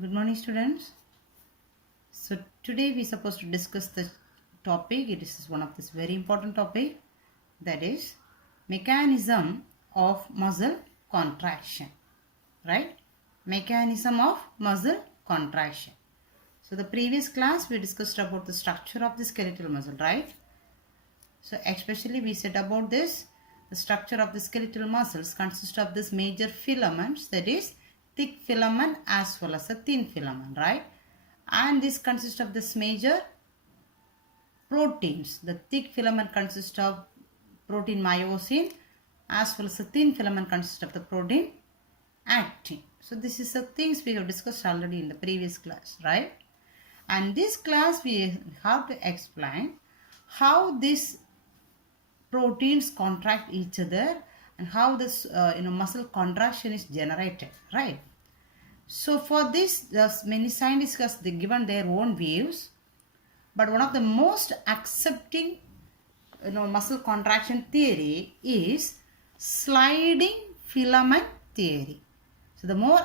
Good morning, students. So today we are supposed to discuss the topic. It is one of this very important topic, that is mechanism of muscle contraction. Right? Mechanism of muscle contraction. So the previous class we discussed about the structure of the skeletal muscle, right? So especially we said about this, the structure of the skeletal muscles consists of this major filaments, that is thick filament as well as a thin filament, right? And this consists of this major proteins. The thick filament consists of protein myosin as well as the thin filament consists of the protein actin. So this is the things we have discussed already in the previous class, right? And this class we have to explain how these proteins contract each other and how this muscle contraction is generated, right? So for this, many scientists have given their own views, but one of the most accepting muscle contraction theory is sliding filament theory. So the most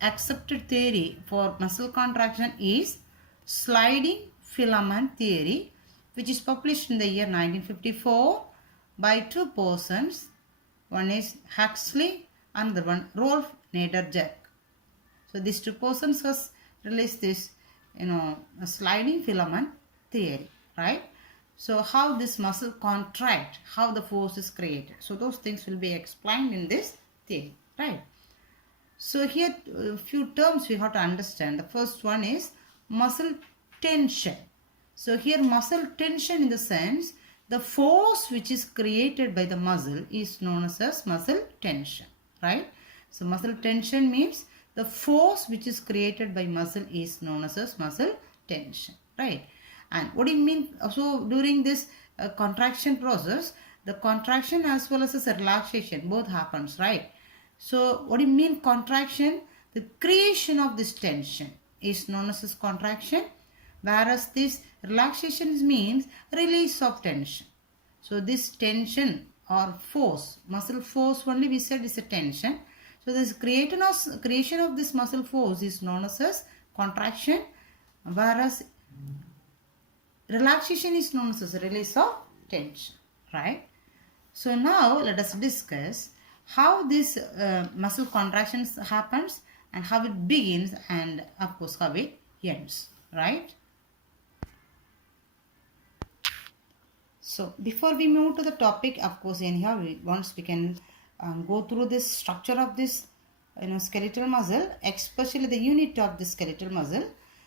accepted theory for muscle contraction is sliding filament theory, which is published in the year 1954 by two persons. One is Huxley, another one Rolf Nader-Jack. So these two persons has released this, a sliding filament theory, right? So how this muscle contract, how the force is created. So those things will be explained in this theory, right? So here a few terms we have to understand. The first one is muscle tension. So here muscle tension in the sense the force which is created by the muscle is known as muscle tension, right? So muscle tension means the force which is created by muscle is known as muscle tension, right? And what do you mean? So during this contraction process, the contraction as well as the relaxation both happens, right? So what do you mean contraction? The creation of this tension is known as contraction, whereas this relaxation means release of tension. So this tension or force, muscle force only we said is a tension. So this creation of this muscle force is known as contraction, whereas relaxation is known as release of tension, right? So now let us discuss how this muscle contractions happens and how it begins and of course how it ends, right? So before we move to the topic, of course, anyhow, once we can go through this structure of this skeletal muscle, especially the unit of the skeletal muscle.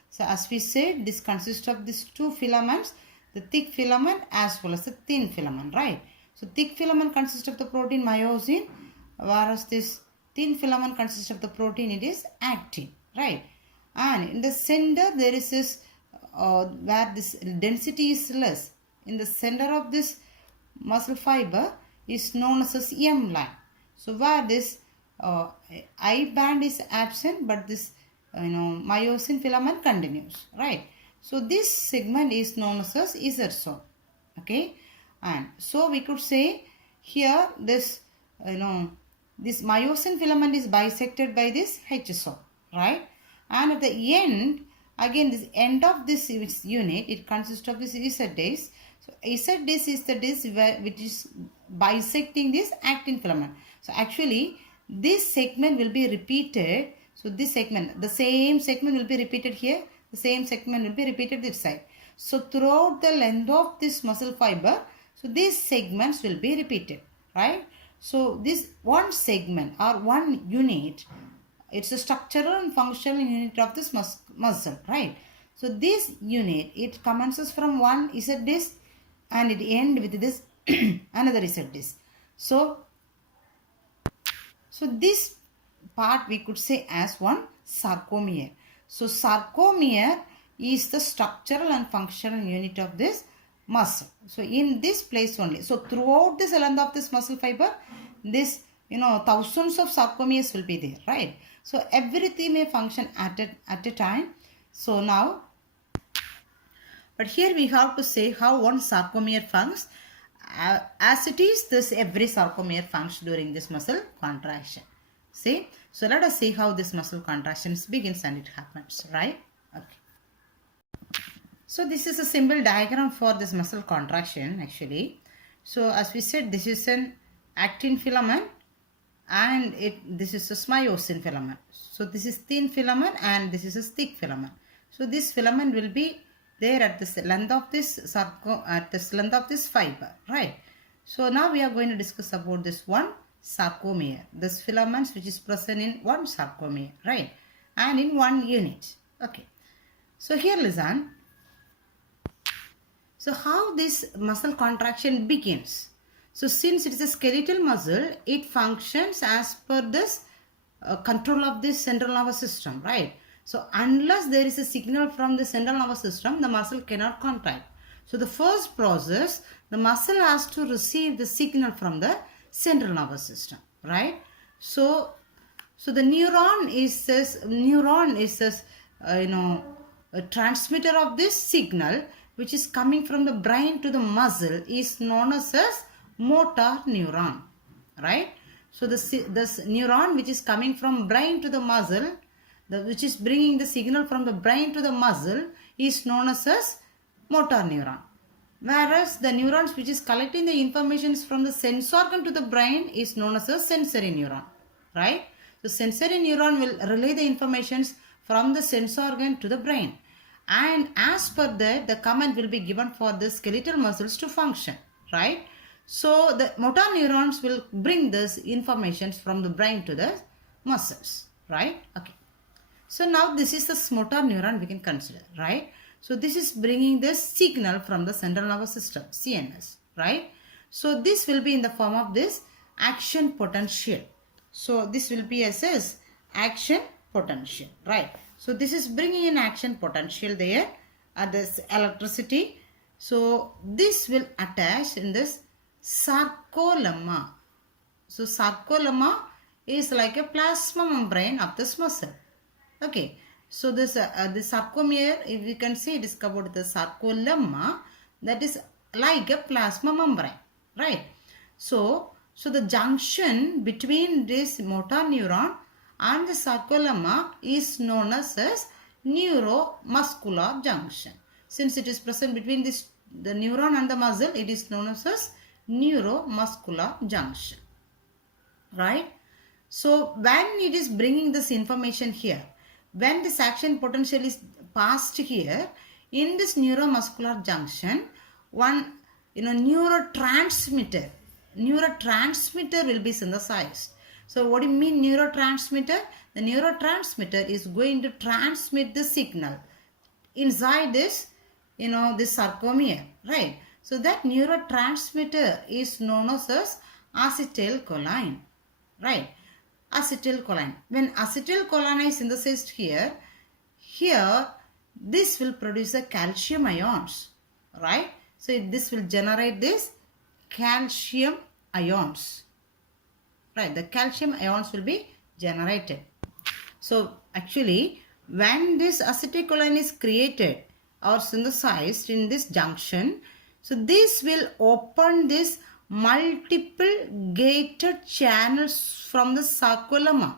So as we said, this consists of these two filaments, the thick filament as well as the thin filament, right? So thick filament consists of the protein myosin, whereas this thin filament consists of the protein, it is actin, right? And in the center there is this where this density is less. In the center of this muscle fiber is known as M line. So where this I band is absent, but this myosin filament continues, right? So this segment is known as Z zone, okay? And so we could say here this this myosin filament is bisected by this H zone, right? And at the end, again this end of this unit, it consists of this Z disc. So Z disc is the disc which is bisecting this actin filament. So actually this segment will be repeated. So this segment, the same segment will be repeated here. The same segment will be repeated this side. So throughout the length of this muscle fiber, so these segments will be repeated, right? So this one segment or one unit, it's a structural and functional unit of this muscle, right? So this unit, it commences from one Z disc and it ends with this another Z disc. So this part we could say as one sarcomere. So sarcomere is the structural and functional unit of this muscle. So in this place only. So throughout this length of this muscle fiber, this thousands of sarcomeres will be there, right? So everything may function at a time. So now, but here we have to say how one sarcomere functions. As it is, this every sarcomere functions during this muscle contraction. See? So let us see how this muscle contractions begins and it happens, right? Okay. So this is a simple diagram for this muscle contraction actually. So as we said, this is an actin filament and this is a myosin filament. So this is thin filament and this is a thick filament. So this filament will be there at this length of this fiber, right? So now we are going to discuss about this one sarcomere, this filaments which is present in one sarcomere, right? And in one unit. Okay. So here listen. So how this muscle contraction begins? So since it is a skeletal muscle, it functions as per this control of this central nervous system, right? So unless there is a signal from the central nervous system, the muscle cannot contract. So the first process, the muscle has to receive the signal from the central nervous system, right? So the neuron is a transmitter of this signal which is coming from the brain to the muscle is known as motor neuron, right? So this neuron which is coming from brain to the muscle, which is bringing the signal from the brain to the muscle is known as motor neuron. Whereas the neurons which is collecting the information from the sense organ to the brain is known as a sensory neuron, right? So sensory neuron will relay the informations from the sense organ to the brain. And as per that, the command will be given for the skeletal muscles to function, right? So the motor neurons will bring this information from the brain to the muscles, right? Okay. So now this is the motor neuron we can consider, right? So this is bringing the signal from the central nervous system, CNS, right? So this will be in the form of this action potential. So this will be as action potential, right? So this is bringing in action potential there at this electricity. So this will attach in this sarcolemma. So sarcolemma is like a plasma membrane of this muscle. Okay. So this the sarcomere, if you can see, it is covered the sarcolemma, that is like a plasma membrane, right? So the junction between this motor neuron and the sarcolemma is known as neuromuscular junction. Since it is present between the neuron and the muscle, it is known as neuromuscular junction, right? So when it is bringing this information here, when this action potential is passed here, in this neuromuscular junction, one neurotransmitter will be synthesized. So what do you mean neurotransmitter? The neurotransmitter is going to transmit the signal inside this, this sarcomere, right? So that neurotransmitter is known as acetylcholine, right? Acetylcholine. When acetylcholine is synthesized here, this will produce a calcium ions, right? So this will generate this calcium ions, right? The calcium ions will be generated. So actually, when this acetylcholine is created or synthesized in this junction, so this will open this multiple gated channels from the sarcolemma.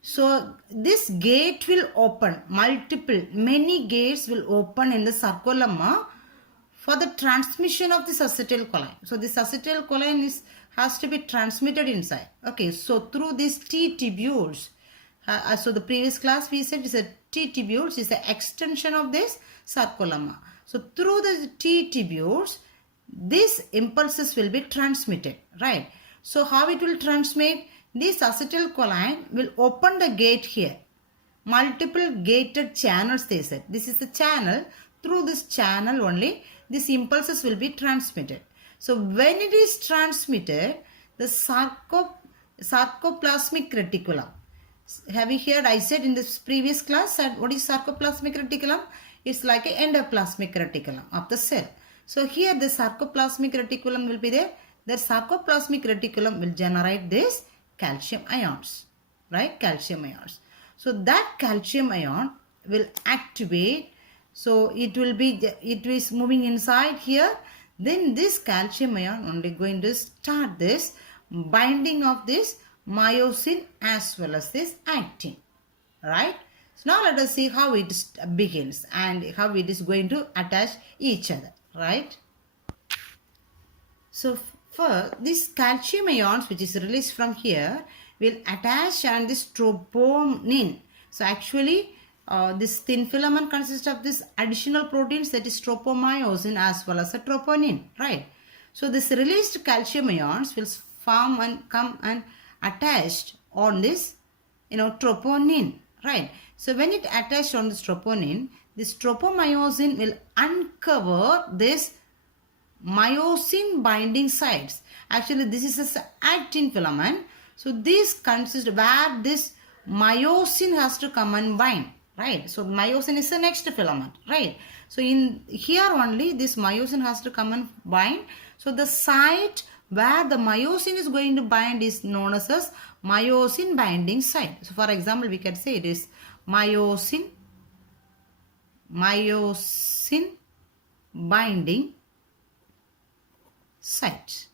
So this gate will open, many gates will open in the sarcolemma for the transmission of this acetylcholine. So this acetylcholine has to be transmitted inside. Okay, so through these T tubules. So the previous class we said is a T tubules is the extension of this sarcolemma. So through the T tubules, these impulses will be transmitted, right? So how it will transmit? This acetylcholine will open the gate here. Multiple gated channels they said. This is the channel. Through this channel only, these impulses will be transmitted. So when it is transmitted, the sarcoplasmic reticulum. Have you heard? I said in this previous class that what is sarcoplasmic reticulum? It's like an endoplasmic reticulum of the cell. So here the sarcoplasmic reticulum will be there. The sarcoplasmic reticulum will generate this calcium ions, right? Calcium ions. So that calcium ion will activate. So it is moving inside here. Then this calcium ion only going to start this binding of this myosin as well as this actin, right? So now let us see how it begins and how it is going to attach each other, right? So for this calcium ions which is released from here will attach on this troponin. So actually this thin filament consists of this additional proteins, that is tropomyosin as well as a troponin, right? So this released calcium ions will form and come and attached on this troponin, right? So when it attached on this tropomyosin will uncover this myosin binding sites. Actually this is an actin filament. So this consists where this myosin has to come and bind, right? So myosin is the next filament, right? So in here only this myosin has to come and bind. So the site where the myosin is going to bind is known as myosin binding site. So for example, we can say it is myosin binding site.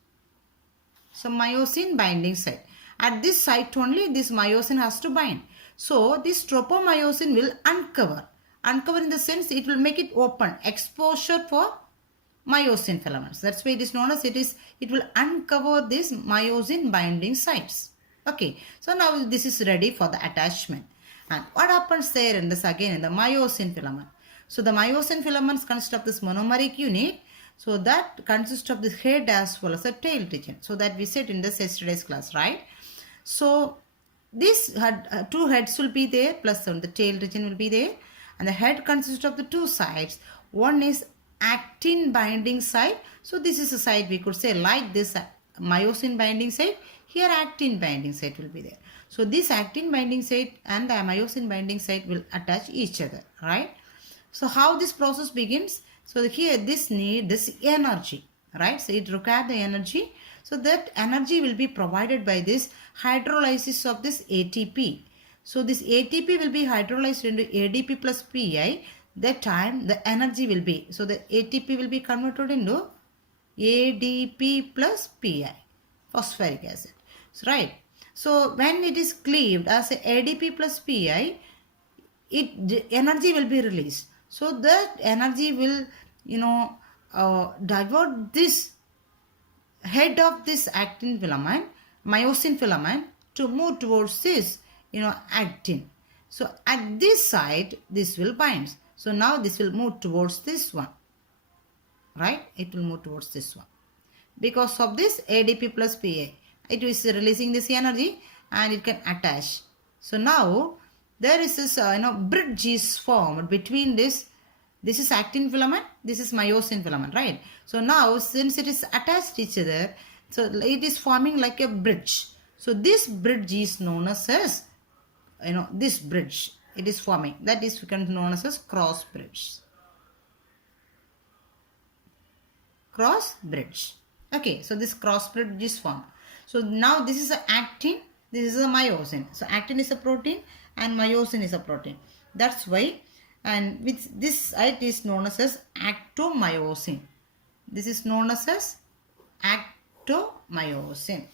So myosin binding site. At this site only this myosin has to bind. So this tropomyosin will uncover. Uncover in the sense it will make it open. Exposure for myosin filaments. That's why it is known as it will uncover this myosin binding sites. Okay. So now this is ready for the attachment. And what happens there in this again in the myosin filament? So the myosin filaments consist of this monomeric unit. So that consists of the head as well as the tail region. So that we said in this yesterday's class, right? So this had two heads will be there plus the tail region will be there. And the head consists of the two sides. One is actin binding site. So this is a site we could say like this myosin binding site. Here actin binding site will be there. So this actin binding site and the myosin binding site will attach each other, right? So how this process begins? So here this need this energy, right? So it requires the energy. So that energy will be provided by this hydrolysis of this ATP. So this ATP will be hydrolyzed into ADP plus PI. That time the energy will be, so the ATP will be converted into ADP plus PI, phosphoric acid. So, right. So when it is cleaved as a ADP plus PI, the energy will be released. So that energy will, divert this head of this actin filament, myosin filament, to move towards this, actin. So at this side, this will bind. So now this will move towards this one, right? It will move towards this one. Because of this ADP plus PA, it is releasing this energy and it can attach. So now there is this, bridge is formed between this. This is actin filament, this is myosin filament, right? So now since it is attached to each other, so it is forming like a bridge. So this bridge is known as, this bridge. It is forming. That is known as cross bridge. Cross bridge. Okay, so this cross bridge is formed. So now this is a actin, this is a myosin. So actin is a protein and myosin is a protein. That's why, and with this site is known as actomyosin. This is known as actomyosin.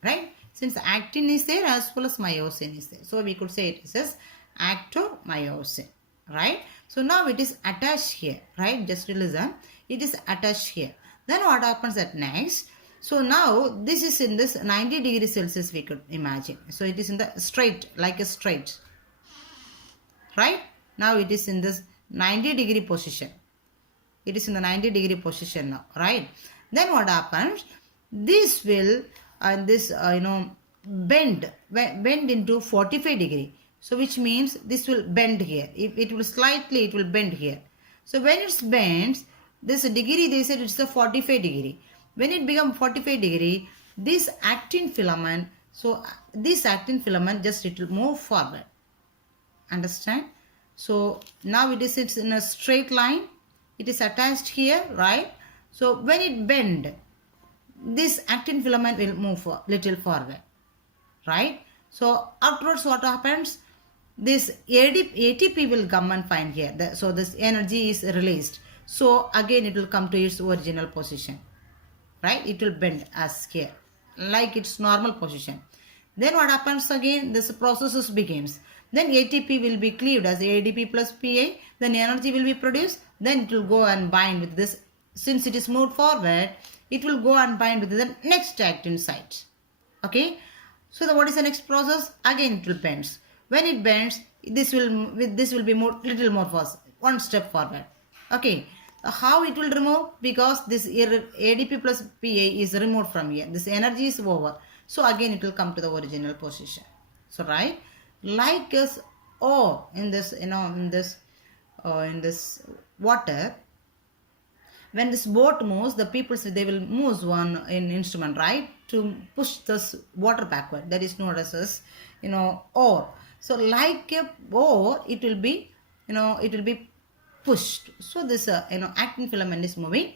Right? Since actin is there as well as myosin is there. So we could say it is as actomyosin. Right? So now it is attached here. Right? Just listen. It is attached here. Then what happens at next? So now this is in this 90 degrees Celsius we could imagine. So it is in the straight, like a straight. Right? Now it is in this 90 degree position. It is in the 90 degree position now. Right? Then what happens? This will bend into 45 degree. So which means this will bend here. If it will slightly, it will bend here. So when it bends, this degree they said it's the 45 degree. When it becomes 45 degree, this actin filament, so this actin filament just it will move forward. Understand? So now it is it's in a straight line. It is attached here, right? So when it bend, this actin filament will move a little forward, right? So afterwards what happens? This ATP will come and find here. So this energy is released. So again it will come to its original position. right? It will bend as here, like its normal position. Then what happens again? This process begins. Then ATP will be cleaved as ADP plus PA. Then energy will be produced. Then it will go and bind with this. Since it is moved forward, it will go and bind with the next actin site. Okay. So what is the next process? Again it will bend. When it bends, this will be more little more fast, one step forward. Okay. How it will remove? Because this ADP plus PA is removed from here. This energy is over. So again it will come to the original position. So right, like as O in this, in this water, when this boat moves, the people say they will move one instrument, right, to push this water backward. That is known as oar. So like a oar, it will be pushed. So this actin filament is moving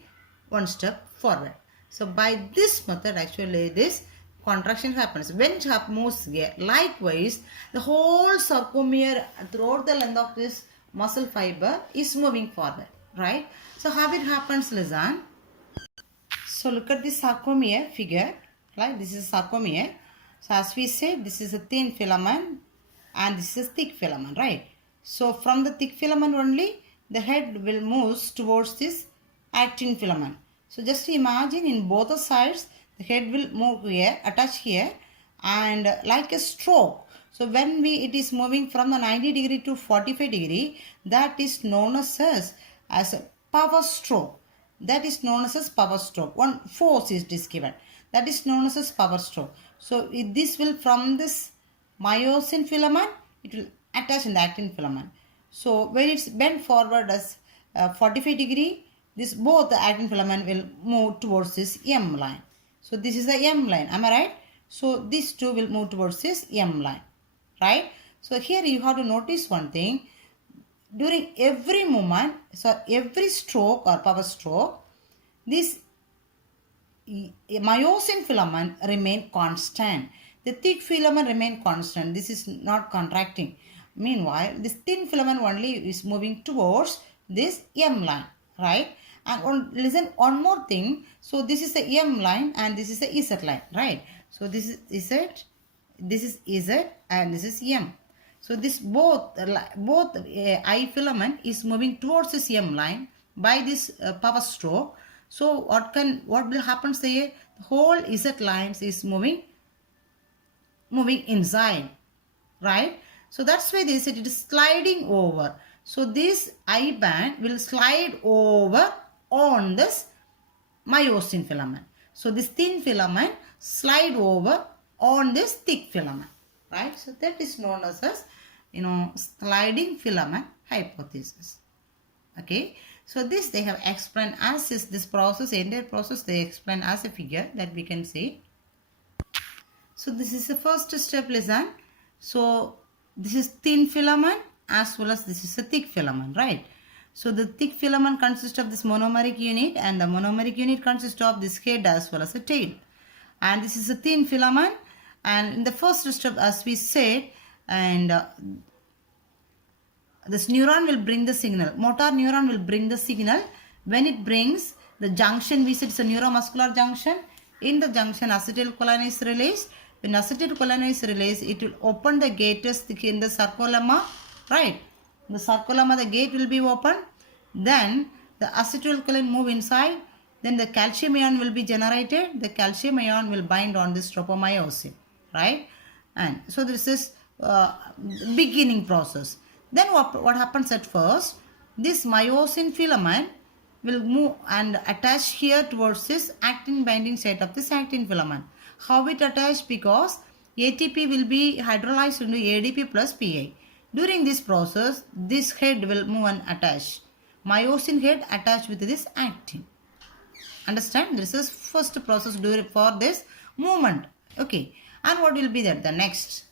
one step forward. So by this method, actually this contraction happens. When it moves here, likewise the whole sarcomere throughout the length of this muscle fiber is moving forward, right? So how it happens, listen. So look at this sarcomere figure, right? This is sarcomere. So as we said, this is a thin filament and this is a thick filament, right? So from the thick filament only, the head will move towards this actin filament. So just imagine in both the sides, the head will move here, attach here, and like a stroke. So when it is moving from the 90 degree to 45 degree, that is known as a power stroke. That is known as power stroke. One force is given. That is known as power stroke. So this will, from this myosin filament, it will attach in the actin filament. So when it's bent forward as 45 degree, this both the actin filament will move towards this M line. So this is the M line, am I right? So these two will move towards this M line, right? So here you have to notice one thing. During every movement, so every stroke or power stroke, this myosin filament remain constant. The thick filament remain constant. This is not contracting. Meanwhile, this thin filament only is moving towards this M line, right? And listen, one more thing. So this is the M line and this is the Z line, right? So this is Z, this is Z, and this is M. So this both I filament is moving towards this M line by this power stroke. So what will happen there? The whole Z lines is moving inside, right? So that's why they said it is sliding over. So this I band will slide over on this myosin filament. So this thin filament slide over on this thick filament, right? So that is known as sliding filament hypothesis. Okay. So this they have explained as is this process, entire process they explain as a figure that we can see. So this is the first step, listen. So this is thin filament as well as this is a thick filament, right? So the thick filament consists of this monomeric unit and the monomeric unit consists of this head as well as a tail. And this is a thin filament, and in the first step as we said, and this neuron will bring the signal. Motor neuron will bring the signal. When it brings the junction, we said it's a neuromuscular junction. In the junction, acetylcholine is released. When acetylcholine is released, it will open the gates in the sarcolemma, right? The sarcolemma, the gate will be open. Then the acetylcholine move inside. Then the calcium ion will be generated. The calcium ion will bind on this tropomyosin, right? And so this is beginning process. Then what happens at first? This myosin filament will move and attach here towards this actin binding site of this actin filament. How it attached? Because ATP will be hydrolyzed into ADP plus PA. During this process, this head will move and attach. Myosin head attached with this actin. Understand? This is first process for this movement. Okay. And what will be that? The next.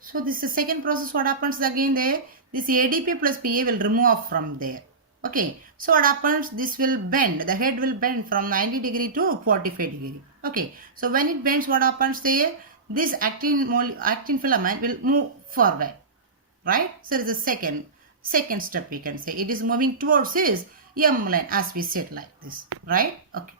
So this is second process. What happens again there? This ADP plus PA will remove off from there. Okay. So what happens? This will bend. The head will bend from 90 degree to 45 degree. Okay. So when it bends, what happens there? This actin filament will move forward. Right? So it is the second step we can say. It is moving towards this M line as we said like this. Right? Okay.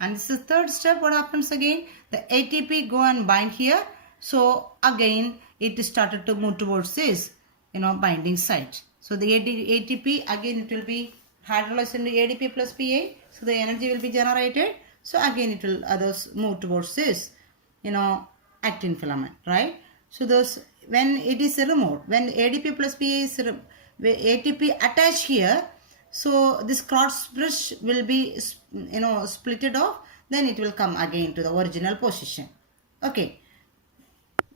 And this is the third step. What happens again? The ATP go and bind here. So again it started to move towards this, binding site. So the ATP again it will be hydrolyzed into ADP plus PA. So the energy will be generated. So again it will others move towards this, actin filament, right? So those when it is removed, when ADP plus PA is ATP attached here, so this cross bridge will be splitted off, then it will come again to the original position. Okay,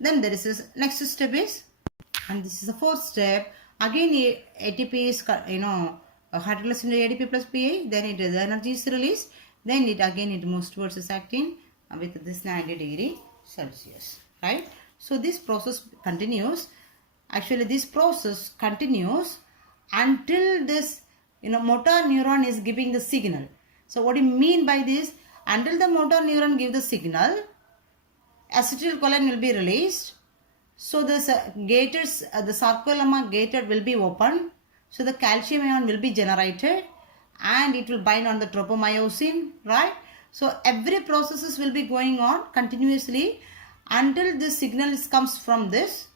then there is this next step is, and this is the fourth step. Again ATP is hydrolyzed into ADP plus PA, then the energy is released, then it moves towards this actin with this 90 degree Celsius, right? So this process continues. Actually this process continues until this motor neuron is giving the signal. So what do you mean by this? Until the motor neuron give the signal, acetylcholine will be released. So the the sarcolemma gated will be opened. So the calcium ion will be generated and it will bind on the tropomyosin, right? So every processes will be going on continuously until this signal comes from this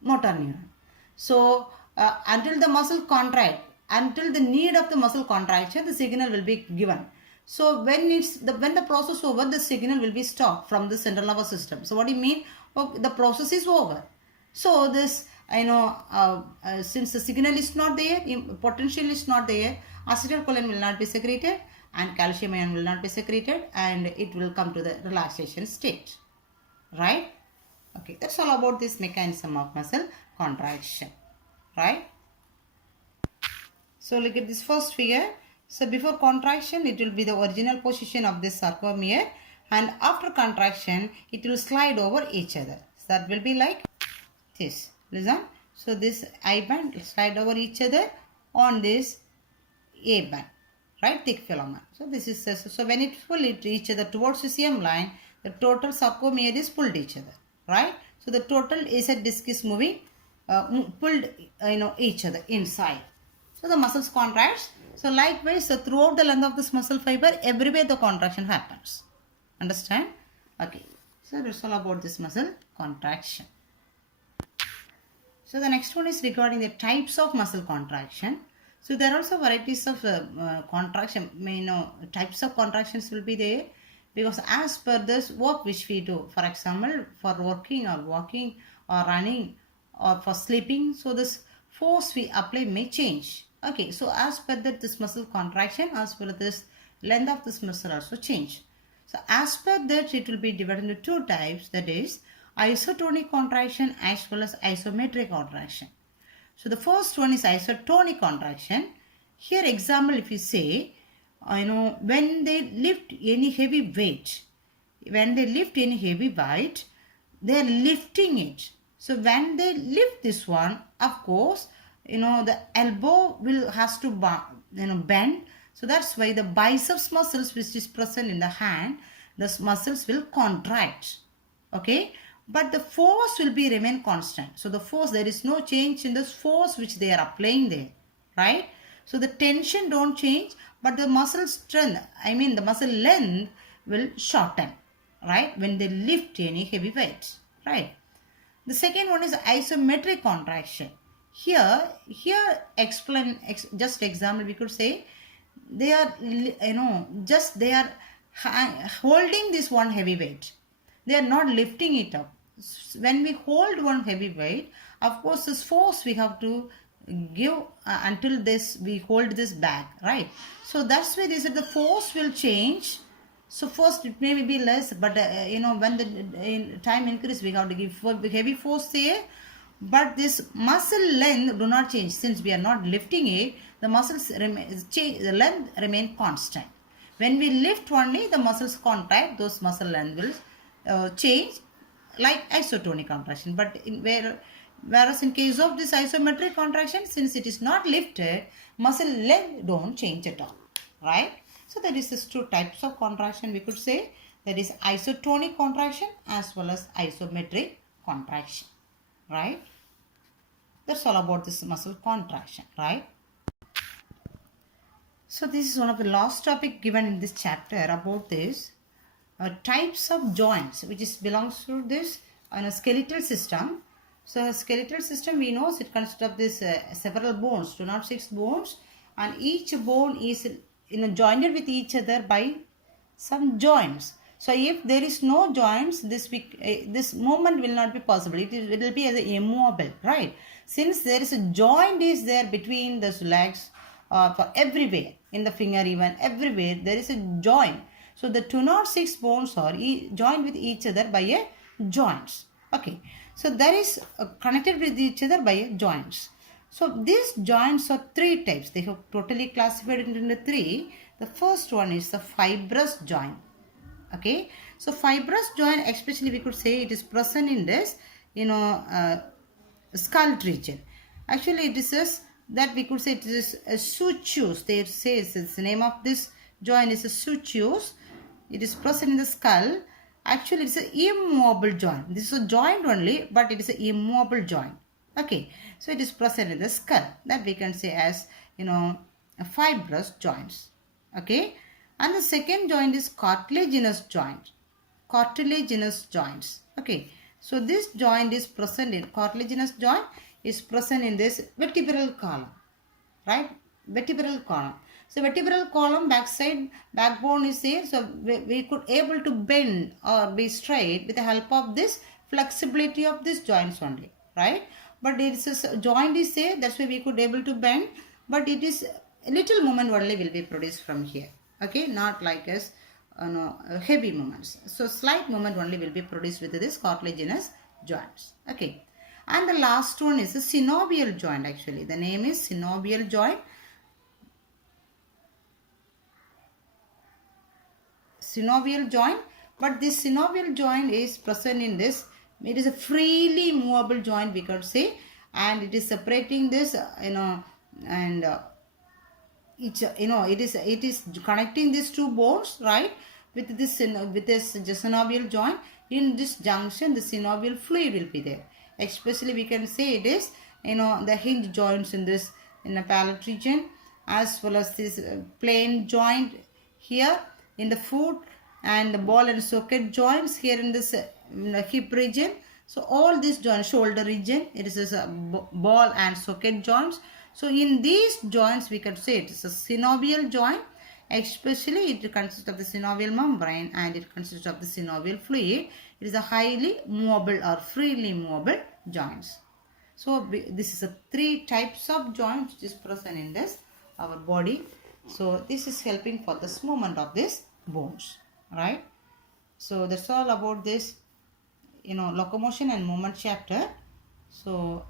motor neuron. So until the muscle contract, until the need of the muscle contraction, the signal will be given. So when the process over, the signal will be stopped from the central nervous system. So what do you mean? Oh, the process is over. So this since the signal is not there, potential is not there, acetylcholine will not be secreted and calcium ion will not be secreted, and it will come to the relaxation state, right? Okay, that's all about this mechanism of muscle contraction, right? So look at this first figure. So before contraction, it will be the original position of this sarcomere, and after contraction, it will slide over each other. So that will be like this. Listen. So this I band slide over each other on this A band, right? Thick filament. So this is so when it pull it each other towards the CM line, the total sarcomere is pulled each other, right? So the total AZ disc is moving, pulled each other inside. So the muscles contracts. So likewise, so throughout the length of this muscle fiber, everywhere the contraction happens. Understand? Okay. So that's all about this muscle contraction. So the next one is regarding the types of muscle contraction. So there are also varieties of contraction. Types of contractions will be there because as per this work which we do, for example, for working or walking or running or for sleeping, so this force we apply may change. Okay, so as per that, this muscle contraction, as well as this length of this muscle also change. So as per that, it will be divided into two types, that is isotonic contraction as well as isometric contraction. So the first one is isotonic contraction. Here example, if you say, when they lift any heavy weight, they are lifting it. So when they lift this one, of course, the elbow has to bend. So that's why the biceps muscles which is present in the hand, the muscles will contract. Okay. But the force will be remain constant. So the force, there is no change in this force which they are applying there, right? So the tension don't change, but the muscle strength, the muscle length will shorten, right? When they lift any heavy weight, right? The second one is isometric contraction. Here just example, we could say they are, they are holding this one heavy weight. They are not lifting it up. When we hold one heavy weight, of course this force we have to give until we hold this back, right? So that's why they said the force will change. So first it may be less, but when the time increase, we have to give heavy force there. But this muscle length do not change. Since we are not lifting it, the muscles the length remain constant. When we lift only, the muscles contract, those muscle length will change like isotonic contraction. But whereas in case of this isometric contraction, since it is not lifted, muscle length don't change at all, right? So there is this two types of contraction we could say. That is isotonic contraction as well as isometric contraction, right? That's all about this muscle contraction, right? So this is one of the last topic given in this chapter about this types of joints, which is belongs to this skeletal system. So a skeletal system, we know it consists of this several bones, 206 bones, and each bone is joined with each other by some joints. So if there is no joints, this movement will not be possible. It will be as immobile, right? Since there is a joint is there between the legs, for everywhere, in the finger even, everywhere there is a joint. So the 206 bones are joined with each other by a joints. Okay. So that is connected with each other by a joints. So these joints are three types. They have totally classified into three. The first one is the fibrous joint. Okay. So fibrous joint, especially we could say it is present in this, skull region. Actually, it is that we could say it is a sutures. They say it's the name of this joint is a sutures. It is present in the skull. Actually, it's an immobile joint. This is a joint only, but it is an immobile joint. Okay, so it is present in the skull. That we can say as fibrous joints. Okay, and the second joint is cartilaginous joint. Cartilaginous joints. Okay, so this joint is present in cartilaginous joint is present in this vertebral column, right? Vertebral column. So vertebral column backside backbone is there. So we could able to bend or be straight with the help of this flexibility of these joints only, right? But it is a joint is there. That's why we could able to bend. But it is a little movement only will be produced from here. Okay, not like as heavy movements. So slight movement only will be produced with this cartilaginous joints. Okay. And the last one is a synovial joint actually. The name is synovial joint. Synovial joint. But this synovial joint is present in this. It is a freely movable joint we could say. And it is separating this, and it is connecting these two bones, right? With this synovial joint. In this junction, the synovial fluid will be there. Especially we can say it is the hinge joints in this in the palate region, as well as this plain joint here in the foot, and the ball and socket joints here in this hip region. So all these joints, shoulder region, it is a ball and socket joints. So in these joints we can say it is a synovial joint. Especially it consists of the synovial membrane and it consists of the synovial fluid. It is a highly movable or freely movable joints. So this is a three types of joints which is present in this our body. So this is helping for this movement of these bones, right? So that's all about this locomotion and movement chapter. So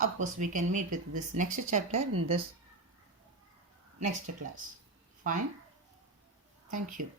of course we can meet with this next chapter in this next class. Fine. Thank you.